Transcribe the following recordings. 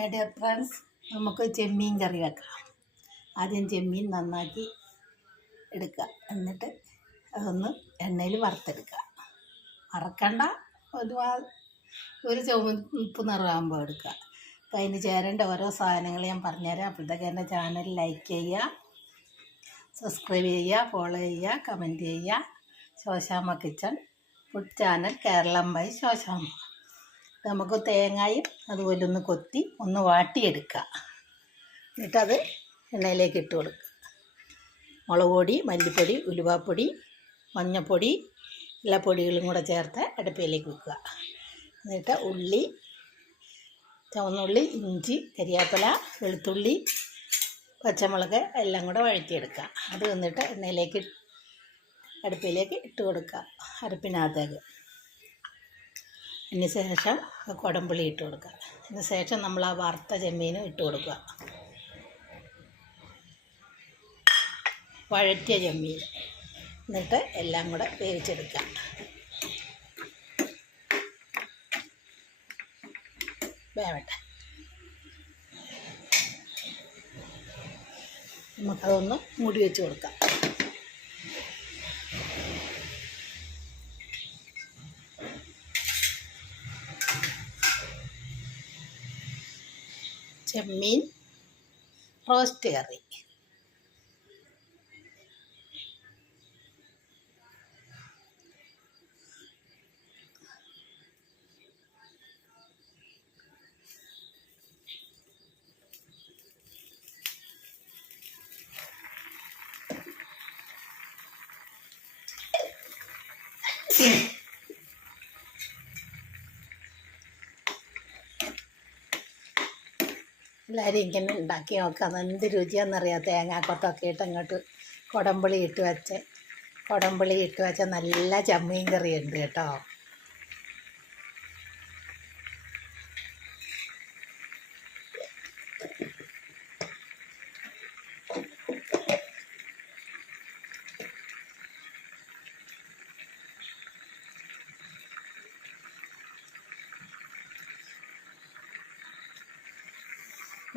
My dear friends, നമുക്ക് ചെമ്മീൻ കറി വെക്കാം. ആദ്യം ചെമ്മീൻ നന്നാക്കി എടുക്കുക. എന്നിട്ട് അതൊന്ന് എണ്ണയിൽ വറുത്തെടുക്കുക. വറക്കണ്ട, ഒരു ചുവപ്പ് നിറമാകുമ്പോൾ എടുക്കുക. അപ്പം അതിന് ചേരേണ്ട ഓരോ സാധനങ്ങൾ ഞാൻ പറഞ്ഞുതരാം. അപ്പോഴത്തേക്ക് എൻ്റെ ചാനൽ ലൈക്ക് ചെയ്യുക, സബ്സ്ക്രൈബ് ചെയ്യുക, ഫോളോ ചെയ്യുക, കമൻറ്റ് ചെയ്യുക. Shoshamma kitchen food channel, Keralam by Shoshamma. നമുക്ക് തേങ്ങയും അതുപോലെ ഒന്ന് കൊത്തി ഒന്ന് വാട്ടിയെടുക്കുക. എന്നിട്ടത് എണ്ണയിലേക്ക് ഇട്ട് കൊടുക്കുക. മുളക് പൊടി, മല്ലിപ്പൊടി, ഉലുവാപ്പൊടി, മഞ്ഞൾപ്പൊടി, എല്ലാ പൊടികളും കൂടെ ചേർത്ത് അടുപ്പിലേക്ക് വെക്കുക. എന്നിട്ട് ഉള്ളി, ചുവന്നുള്ളി, ഇഞ്ചി, കരിയാപ്പില, വെളുത്തുള്ളി, പച്ചമുളക് എല്ലാം കൂടെ വഴറ്റിയെടുക്കുക. അത് എന്നിട്ട് എണ്ണയിലേക്ക് അടുപ്പിലേക്ക് ഇട്ട് കൊടുക്കുക, അടുപ്പിനകത്തേക്ക്. അതിന് ശേഷം കുടംപുളി ഇട്ട് കൊടുക്കുക. അതിന് ശേഷം നമ്മൾ ആ വറുത്ത ചെമ്മീനും ഇട്ട് കൊടുക്കുക. വഴറ്റിയ ചെമ്മീൻ. എന്നിട്ട് എല്ലാം കൂടെ വേവിച്ചെടുക്കുക. വേവട്ടെ. നമുക്കതൊന്ന് മൂടി വെച്ച് കൊടുക്കാം. ചെമ്മീൻ റോസ്റ്റ് കറി. എല്ലാവരും ഇങ്ങനെ ഉണ്ടാക്കി നോക്കാം. അതെന്ത് രുചിയാണെന്നറിയാം. തേങ്ങാക്കൊത്തൊക്കെ ഇട്ട് അങ്ങോട്ട് കുടംപുളി ഇട്ട് വെച്ച നല്ല ചെമ്മീൻ കറി ഉണ്ട് കേട്ടോ.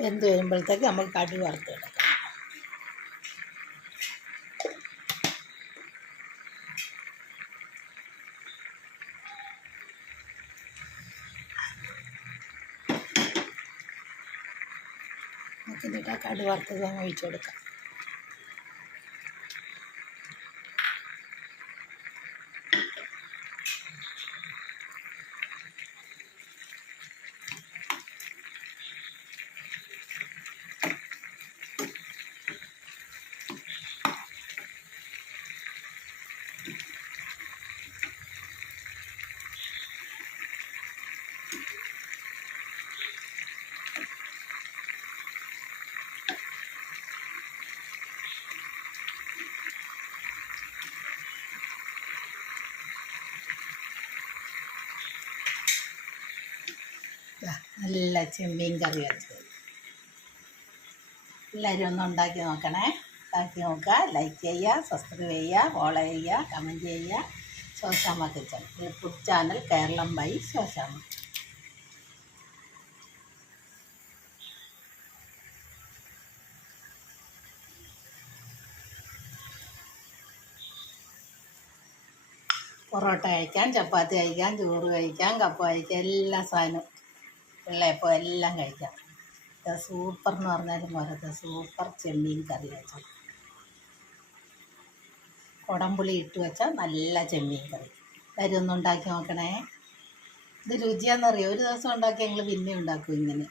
വെന്ത് വരുമ്പോഴത്തേക്ക് നമുക്ക് കടുക് വറുത്തെടുക്കാം. നമുക്ക് എന്നിട്ട് ആ കടുക് വറുത്തത് അങ്ങ് ഒഴിച്ചു കൊടുക്കാം. നല്ല ചെമ്മീൻ കറി വെച്ചത്. എല്ലാവരും ഒന്ന് ഉണ്ടാക്കി നോക്കണേ. ഉണ്ടാക്കി നോക്കുക, ലൈക്ക് ചെയ്യുക, സബ്സ്ക്രൈബ് ചെയ്യുക, ഫോളോ ചെയ്യുക, കമൻറ്റ് ചെയ്യുക. Shoshamma kitchen food channel, Keralam by Shoshamma. Parotta കഴിക്കാം, ചപ്പാത്തി കഴിക്കാം, ചോറ് കഴിക്കാം, കപ്പ കഴിക്കാം, എല്ലാ സാധനവും വെള്ളയപ്പം എല്ലാം കഴിക്കാം. സൂപ്പർ എന്ന് പറഞ്ഞാലും പോരത്തെ സൂപ്പർ ചെമ്മീൻ കറി വെച്ചാൽ, കുടംപുളി ഇട്ട് വെച്ചാൽ നല്ല ചെമ്മീൻ കറി. എല്ലാവരും ഒന്ന് ഉണ്ടാക്കി നോക്കണേ. ഇത് രുചിയാണെന്നറിയോ. ഒരു ദിവസം ഉണ്ടാക്കി ഞങ്ങൾ പിന്നെ ഉണ്ടാക്കും ഇങ്ങനെ.